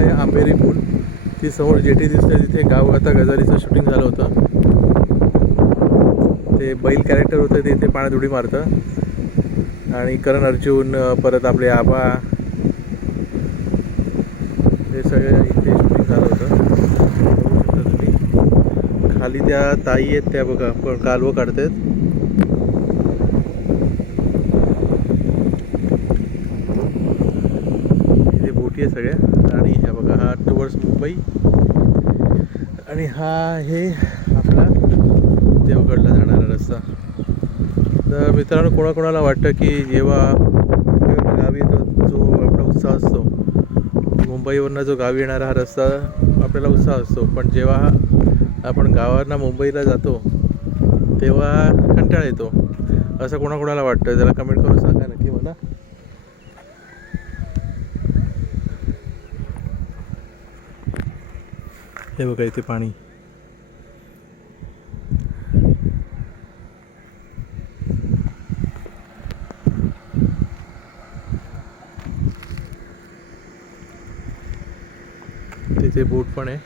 आहे आंबेरी पूल. ती समोर जेटी दिसते तिथे गाव आता गजालीचं शूटिंग झालं होतं. ते बैल कॅरेक्टर होतं ते इथे पाण्यात उडी मारतं आणि करण अर्जुन परत आपले आबा हे सगळे इथे शूटिंग झालं होतं. बघू शकता तुम्ही खाली त्या ताई आहेत त्या बघा पण कालवं काढतात. इथे बोटी आहे सगळ्या आणि ह्या बघा हा टुवर्ड्स मुंबई आणि हा आहे आपला देवगडला जाणारा रस्ता. तर मित्रांनो कोणाकोणाला वाटतं की जेव्हा मुंबईवरून गावी येतो जो आपला उत्साह असतो, मुंबईवरनं जो गावी येणारा हा रस्ता आपल्याला उत्साह असतो, पण जेव्हा आपण गावावरनं मुंबईला जातो तेव्हा कंटाळा येतो. असं कोणाकोणाला वाटतं त्याला कमेंट करून सांगा नक्की मला. हे बघा इथे पाणी. तिथे बोट पण आहे.